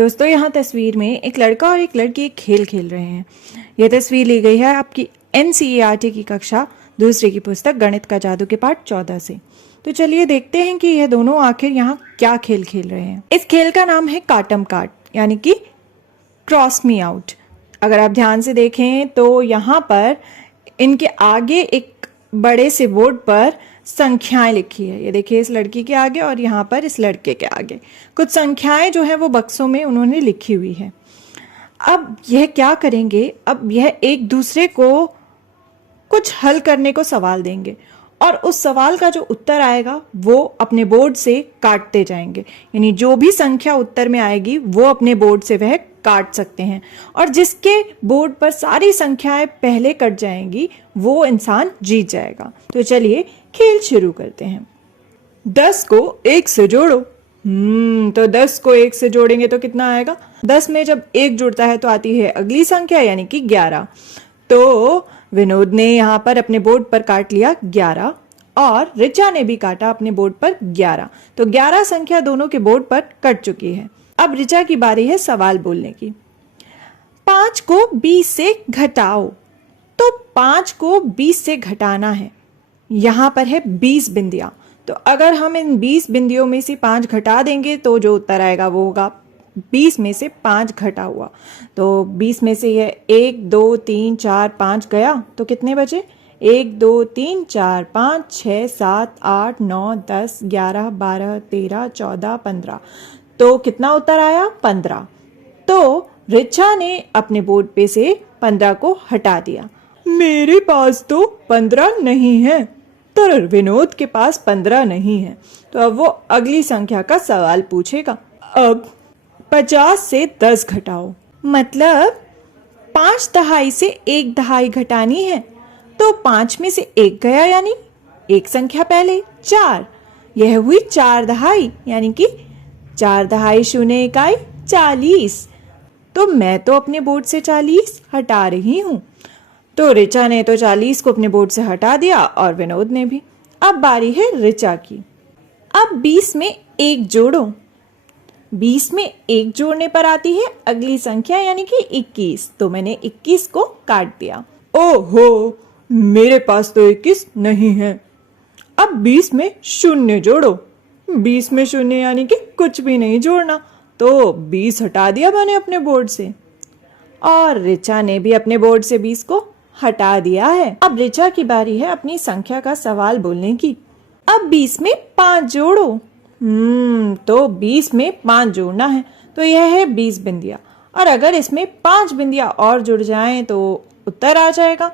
दोस्तों यहाँ तस्वीर में एक लड़का और एक लड़की एक खेल खेल रहे हैं। यह तस्वीर ली गई है आपकी NCERT की कक्षा दूसरी की पुस्तक गणित का जादू के पाठ 14 से। तो चलिए देखते हैं कि यह दोनों आखिर यहाँ क्या खेल खेल रहे हैं। इस खेल का नाम है काटम काट, यानी कि क्रॉस मी आउट। अगर आप ध्यान से देखें तो यहाँ पर इनके आगे एक बड़े से बोर्ड पर संख्याएं लिखी है। ये देखिए इस लड़की के आगे और यहाँ पर इस लड़के के आगे कुछ संख्याएं जो है वो बक्सों में उन्होंने लिखी हुई है। अब यह क्या करेंगे, अब यह एक दूसरे को कुछ हल करने को सवाल देंगे और उस सवाल का जो उत्तर आएगा वो अपने बोर्ड से काटते जाएंगे। यानी जो भी संख्या उत्तर में आएगी वो अपने बोर्ड से वह काट सकते हैं और जिसके बोर्ड पर सारी संख्याएं पहले कट जाएंगी वो इंसान जीत जाएगा। तो चलिए खेल शुरू करते हैं। 10 को 1 से जोड़ो। तो 10 को 1 से जोड़ेंगे तो कितना आएगा? 10 में जब 1 जुड़ता है तो आती है अगली संख्या यानी कि 11। तो विनोद ने यहाँ पर अपने बोर्ड पर काट लिया 11 और रिचा ने भी काटा अपने बोर्ड पर 11। तो 11 संख्या दोनों के बोर्ड पर कट चुकी है। अब रिचा की बारी है सवाल बोलने की। 5 को 20 से घटाओ। तो 5 को 20 से घटाना है। यहाँ पर है 20 बिंदियां। तो अगर हम इन 20 बिंदियों में से 5 घटा देंगे तो जो उत्तर आएगा वो होगा 20 में से 5 घटा हुआ। तो 20 में से यह 1 2 3 4 5 गया तो कितने बचे? 1 2 3 4 5 6 7 8 9 10 11 12 13 14 15। तो कितना उत्तर आया? 15। तो रिचा ने अपने बोर्ड पे से 15 को हटा दिया। मेरे पास तो 15 नहीं है। तो विनोद के पास 15 नहीं है। तो अब वो अगली संख्या का सवाल पूछेगा। अब 50 से 10 घटाओ। मतलब 5 दहाई से 1 दहाई घटानी है। तो 5 में से 1 गया यानी एक संख्या पहले 4। यह हुई 4 दहाई यानी कि 4 दहाई शून्य इकाई 40। तो मैं तो अपने बोर्ड से 40 हटा रही हूँ। तो रिचा ने तो 40 को अपने बोर्ड से हटा दिया और विनोद ने भी। अब बारी है रिचा की। अब 20 में 1 जोड़ो। 20 में 1 जोड़ने पर आती है अगली संख्या यानी कि 21। तो मैंने 21 को काट दिया। ओहो, मेरे पास तो 21 नहीं है। अब 20 में 0 जोड़ो। 20 में 0 यानी कि कुछ भी नहीं जोड़ना। तो 20 हटा दिया मैंने अपने बोर्ड से और रिचा ने भी अपने बोर्ड से 20 को हटा दिया है। अब रिचा की बारी है अपनी संख्या का सवाल बोलने की। अब 20 में 5 जोड़ो। तो 20 में 5 जोड़ना है। तो यह है 20 बिंदियां और अगर इसमें 5 बिंदियां और जुड़ जाएं तो उत्तर आ जाएगा।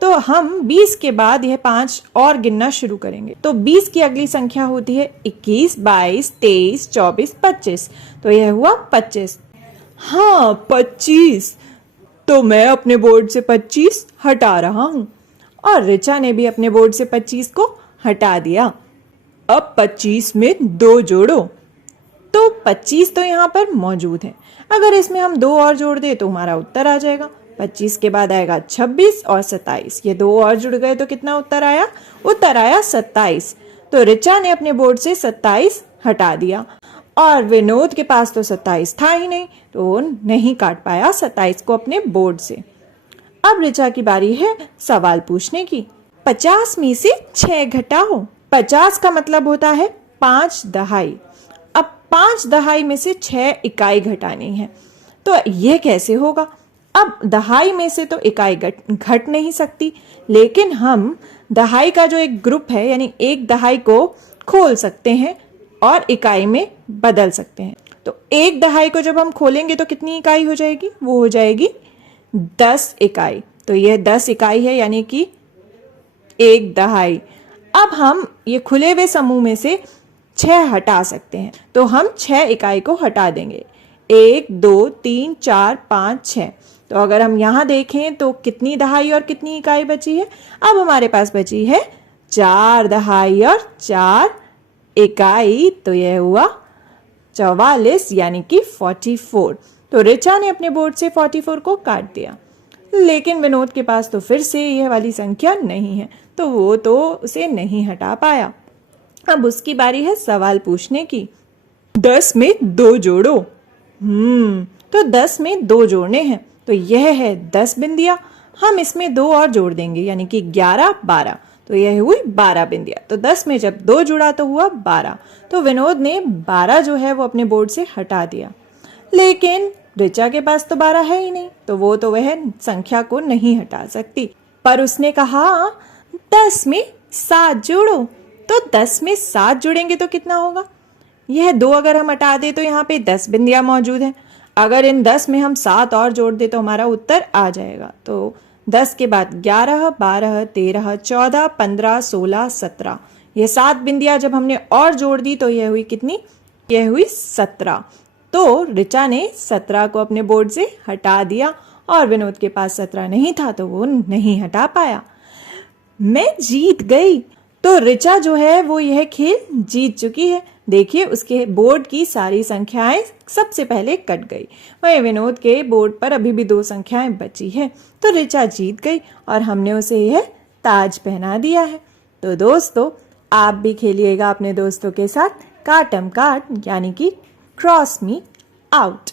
तो हम 20 के बाद यह 5 और गिनना शुरू करेंगे। तो 20 की अगली संख्या होती है 21, 22, 23, 24, 25। तो यह हुआ 25। हाँ 25। तो मैं अपने बोर्ड से 25 हटा रहा हूँ और रिचा ने भी अपने बोर्ड से 25 को हटा दिया। अब 25 में 2 जोड़ो। तो 25 तो यहाँ पर मौजूद है। अगर इसमें हम 2 और जोड़ दें तो हमारा उत्तर आ जाएगा। 25 के बाद आएगा 26 और 27। ये 2 और जुड़ गए तो कितना उत्तर आया? उत्तर आया 27। तो रिचा ने अपने बोर्ड से 27 हटा दिया और विनोद के पास तो 27 था ही नहीं, तो वो नहीं काट पाया 27 को अपने बोर्ड से। अब रिचा की बारी है सवाल पूछने की। 50 में से 6 घटाओ। 50 का मतलब होता है 5 दहाई। अब 5 दहाई में से 6 इकाई घटानी है। तो यह कैसे होगा? अब दहाई में से तो इकाई घट नहीं सकती, लेकिन हम दहाई का जो एक ग्रुप है यानी एक दहाई को खोल सकते हैं और इकाई में बदल सकते हैं। तो एक दहाई को जब हम खोलेंगे तो कितनी इकाई हो जाएगी? वो हो जाएगी 10 इकाई। तो यह 10 इकाई है यानी कि 1 दहाई। अब हम ये खुले हुए समूह में से 6 हटा सकते हैं। तो हम 6 इकाई को हटा देंगे। 1 2 3 4 5 6। तो अगर हम यहाँ देखें तो कितनी दहाई और कितनी इकाई बची है? अब हमारे पास बची है 4 दहाई और 4 इकाई। तो यह हुआ 44 यानी कि 44। तो रिचा ने अपने बोर्ड से 44 को काट दिया, लेकिन विनोद के पास तो फिर से यह वाली संख्या नहीं है, तो वो तो उसे नहीं हटा पाया। अब उसकी बारी है सवाल पूछने की। 10 में 2 जोड़ो। तो 10 में 2 जोड़ने हैं, तो यह है 10 बिंदियां। हम इसमें 2 और जोड़ देंगे, यानी कि 11 12, तो यह हुई 12 बिंदियां। तो 10 में जब 2 जुड़ा तो हुआ 12। तो विनोद ने 12 जो है वो अपने बोर्ड से हटा दिया। लेकिन ऋचा के पास तो 12 है ही नहीं, तो वो तो वह संख्या को नहीं हटा सकती। पर उसने कहा 10 में 7 जोड़ो। तो 10 में 7 जुड़ेंगे तो कितना होगा? यह 2 अगर हम हटा दे तो यहाँ पे 10 बिंदियां मौजूद हैं। अगर इन 10 में हम 7 और जोड़ दे तो हमारा उत्तर आ जाएगा। तो 10 के बाद 11 12 13 14 15 16 17, ये 7 बिंदियां जब हमने और जोड़ दी तो यह हुई कितनी? यह हुई 17। तो ऋचा ने 17 को अपने बोर्ड से हटा दिया और विनोद के पास 17 नहीं था तो वो नहीं हटा पाया। मैं जीत गई। तो ऋचा जो है वो यह खेल जीत चुकी है। देखिए उसके बोर्ड की सारी संख्याएं सबसे पहले कट गई, वहीं विनोद के बोर्ड पर अभी भी 2 संख्याएं बची है। तो ऋचा जीत गई और हमने उसे यह ताज पहना दिया है। तो दोस्तों, आप भी खेलिएगा अपने दोस्तों के साथ काटम काट, यानी कि क्रॉस मी आउट।